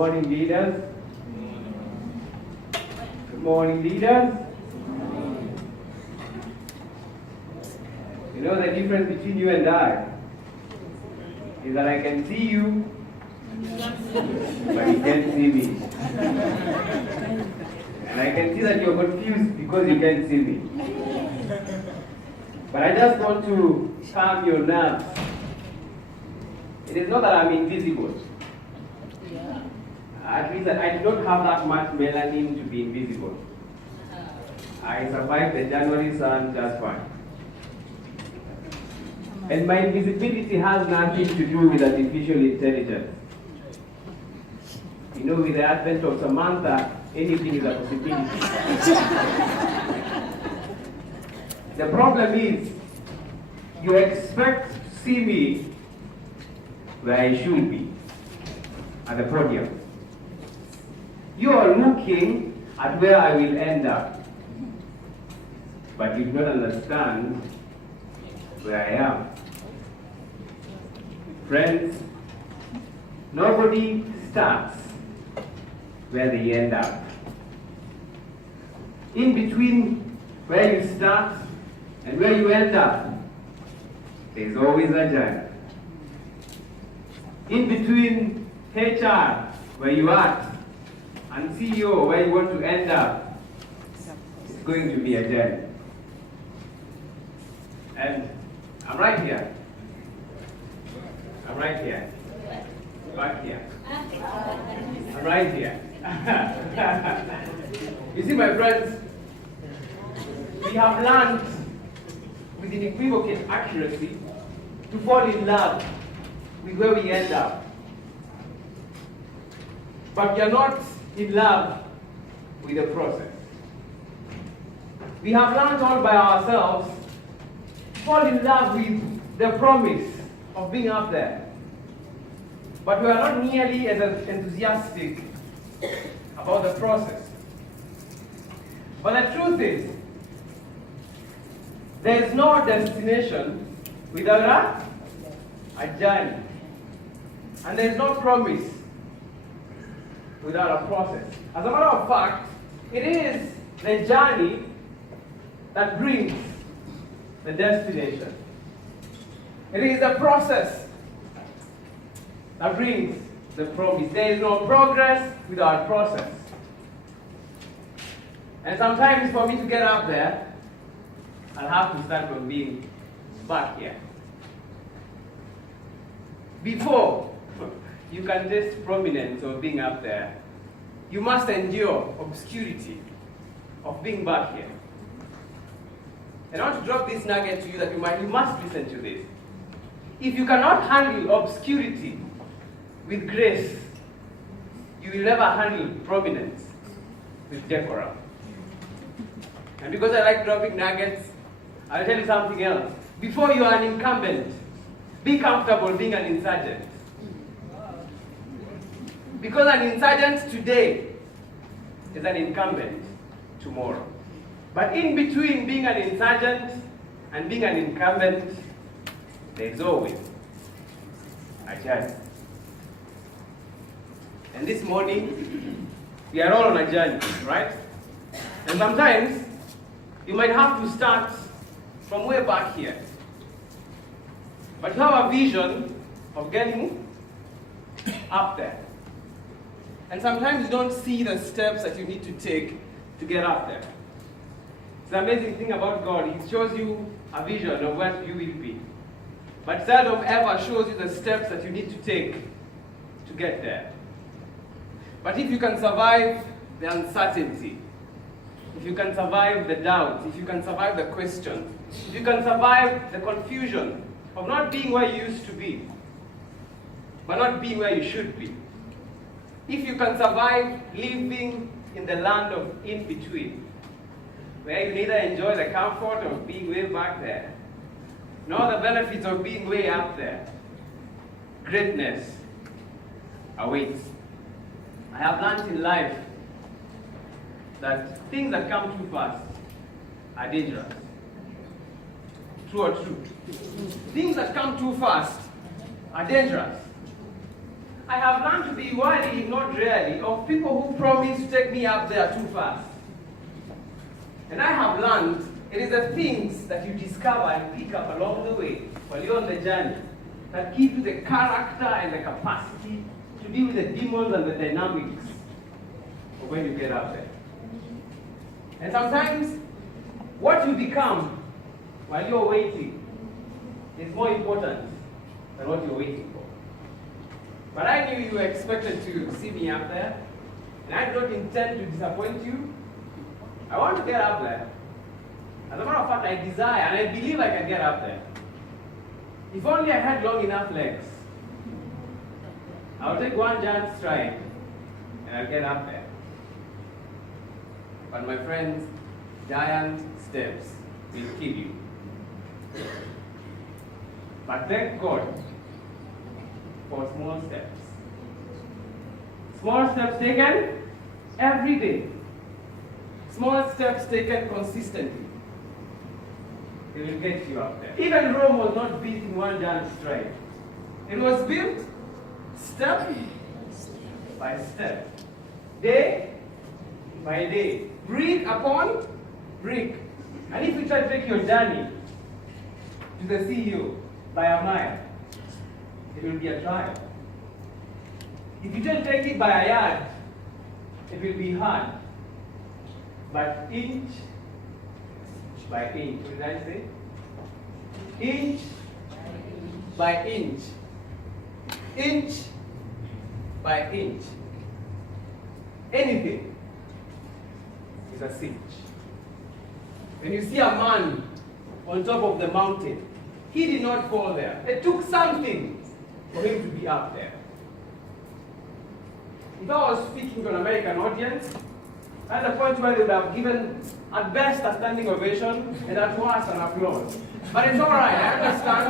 morning, leaders. Good morning, leaders. You know the difference between you and I is that I can see you, but you can't see me. And I can see that you're confused because you can't see me. But I just want to calm your nerves. It is not that I'm invisible. At least I do not have that much melanin to be invisible. I survived the January sun just fine. And my invisibility has nothing to do with artificial intelligence. You know, with the advent of Samantha, anything is a possibility. The problem is, you expect to see me where I should be, at the podium. You are looking at where I will end up, but you do not understand where I am. Friends, nobody starts where they end up. In between where you start and where you end up, there's always a journey. In between HR, where you are, and CEO, where you want to end up, it's going to be a journey. And I'm right here. I'm right here. Back here. I'm right here. You see, my friends, we have learned with unequivocal accuracy to fall in love with where we end up. But we are not in love with the process. We have learned all by ourselves to fall in love with the promise of being up there. But we are not nearly as enthusiastic about the process. But the truth is, there is no destination without a journey. And there is no promise without a process. As a matter of fact, it is the journey that brings the destination. It is the process that brings the promise. There is no progress without process. And sometimes for me to get up there, I'll have to start from being back here. Before you can taste prominence of being up there, you must endure obscurity of being back here. And I want to drop this nugget to you that you must listen to this. If you cannot handle obscurity with grace, you will never handle prominence with decorum. And because I like dropping nuggets, I'll tell you something else. Before you are an incumbent, be comfortable being an insurgent. Because an insurgent today is an incumbent tomorrow. But in between being an insurgent and being an incumbent, there's always a journey. And this morning, we are all on a journey, right? And sometimes, you might have to start from way back here. But you have a vision of getting up there. And sometimes you don't see the steps that you need to take to get up there. It's the amazing thing about God. He shows you a vision of what you will be. But seldom ever shows you the steps that you need to take to get there. But if you can survive the uncertainty, if you can survive the doubts, if you can survive the questions, if you can survive the confusion of not being where you used to be, but not being where you should be, if you can survive living in the land of in-between, where you neither enjoy the comfort of being way back there, nor the benefits of being way up there, greatness awaits. I have learned in life that things that come too fast are dangerous. True or true? Things that come too fast are dangerous. I have learned to be wary, not rarely, of people who promise to take me up there too fast. And I have learned it is the things that you discover and pick up along the way while you're on the journey that give you the character and the capacity to deal with the demons and the dynamics of when you get up there. And sometimes what you become while you're waiting is more important than what you're waiting for. But I knew you were expected to see me up there, and I don't intend to disappoint you. I want to get up there. As a matter of fact, I desire and I believe I can get up there. If only I had long enough legs. I'll take one giant stride and I'll get up there. But my friends, giant steps will kill you. But thank God for small steps. Small steps taken every day. Small steps taken consistently. It will get you up there. Even Rome was not built in one giant stride. It was built step by step, day by day, brick upon brick. And if you try to take your journey to the CEO by a mile, it will be a trial. If you try to take it by a yard, it will be hard. But inch by inch, what did I say? Inch by inch. Inch by inch. Anything is a cinch. When you see a man on top of the mountain, he did not fall there. It took something for him to be up there. If I was speaking to an American audience, at the point where they would have given at best a standing ovation and at worst an applause. But it's all right, I understand.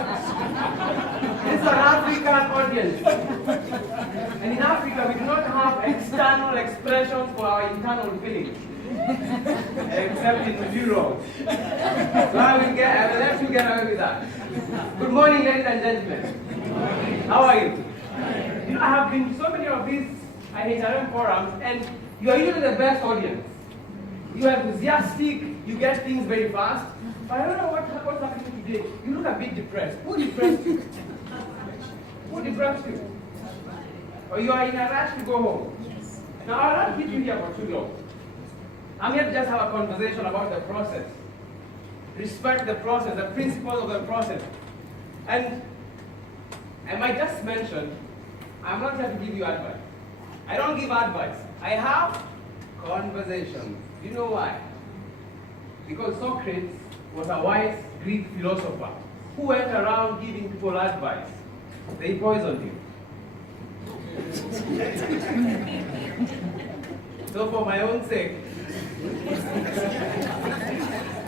It's an African audience. And in Africa, we do not have external expressions for our internal feelings. Except in Europe. So I will let you get away with that. Good morning, ladies and gentlemen. How are you? You know, I have been to so many of these IHRM forums, and you are usually the best audience. You are enthusiastic, you get things very fast. But I don't know what's happening today. You look a bit depressed. Who depressed you? Who depressed you? Or you are in a rush to go home? Yes. Now, I'll not keep you here for too long. I'm here to just have a conversation about the process. Respect the process, the principles of the process. And I might just mention, I'm not here to give you advice. I don't give advice. I have conversations. Do you know why? Because Socrates was a wise Greek philosopher who went around giving people advice. They poisoned him. So for my own sake,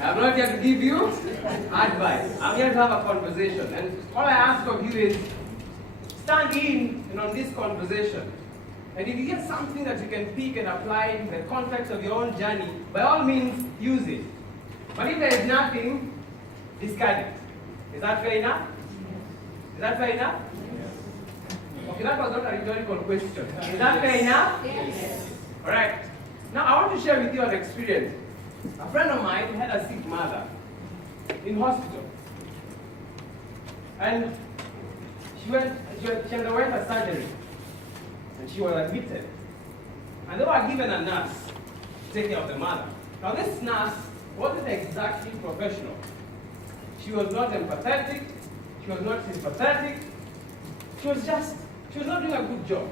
I'm not here to give you advice. I'm here to have a conversation. And all I ask of you is stand in and on this conversation. And if you get something that you can pick and apply in the context of your own journey, by all means, use it. But if there is nothing, discard it. Is that fair enough? Is that fair enough? Yes. Okay, that was not a rhetorical question. Is that fair enough? Yes. All right. Now, I want to share with you an experience. A friend of mine had a sick mother in hospital. And she underwent a surgery. And she was admitted. And they were given a nurse to take care of the mother. Now this nurse wasn't exactly professional. She was not empathetic. She was not sympathetic. She was not doing a good job.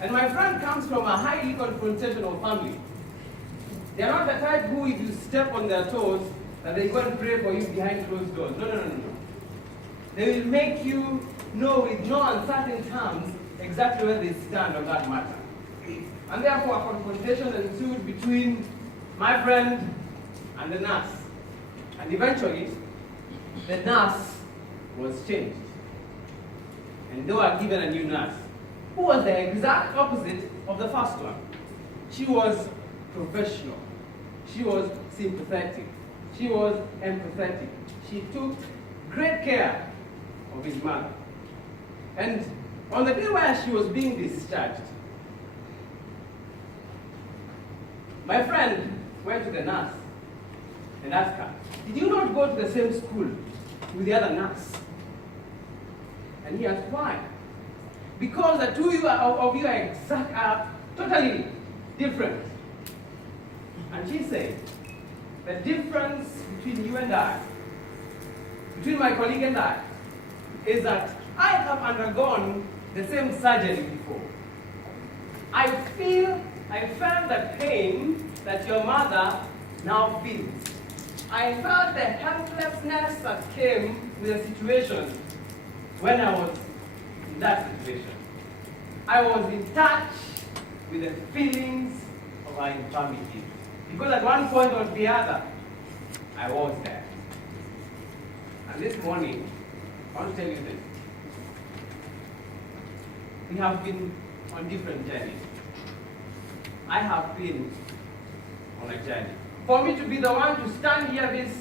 And my friend comes from a highly confrontational family. They are not the type who, if you step on their toes, that they go and pray for you behind closed doors. No. They will make you know with no uncertain terms exactly where they stand on that matter. And therefore, a confrontation ensued between my friend and the nurse. And eventually, the nurse was changed. And they were given a new nurse, who was the exact opposite of the first one. She was professional. She was sympathetic. She was empathetic. She took great care of his mother. And On the day where she was being discharged, my friend went to the nurse and asked her, "Did you not go to the same school with the other nurse?" And he asked, "Why?" "Because the two of you are totally different." And she said, "The difference between you and I, between my colleague and I, is that I have undergone the same surgery before. I felt the pain that your mother now feels. I felt the helplessness that came with the situation when I was in that situation. I was in touch with the feelings of our infirmity. Because at one point or the other, I was there." And this morning, I want to tell you this. We have been on different journeys. I have been on a journey. For me to be the one to stand here this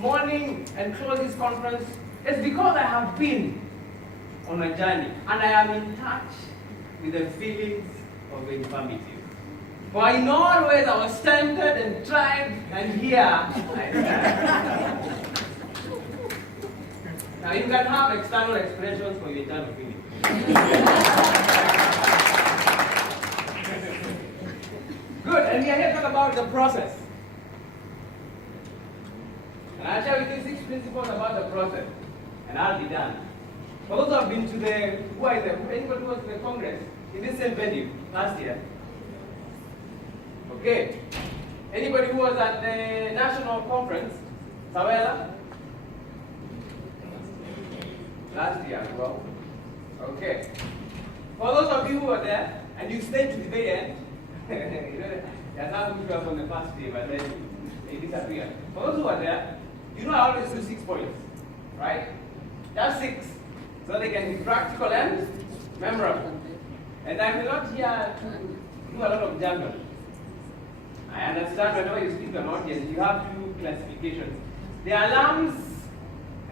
morning and close this conference is because I have been on a journey and I am in touch with the feelings of infirmity. For in all ways I was tempted and tried, and here I stand. Now you can have external expressions for your internal feelings. Good, and we are here to talk about the process. And I'll share with you 6 principles about the process, and I'll be done. For those who have been to anybody who was to the Congress in this same venue last year? Okay. Anybody who was at the national conference, Sawela? Last year as well. Okay. For those of you who were there and you stayed to the very end, there's some who were on the first day, but then they disappeared. For those who were there, you know I always do 6 points, right? Just 6, so they can be practical and memorable. And I'm not here to do a lot of jargon. I understand whenever you speak to an audience, you have 2 classifications. There are lambs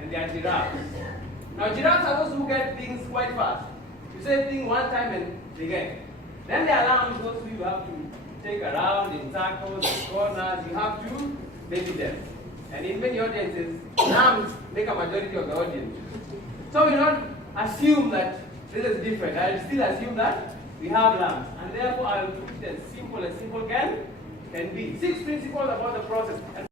and there are giraffes. Now giraffes are those who get things quite fast. You say a thing one time and they get it. Then there are lambs, those who you have to take around in circles, in corners, you have to baby them. And in many audiences, lambs make a majority of the audience. So we don't assume that this is different. I still assume that we have lambs. And therefore I'll put it as simple can be. 6 principles about the process. And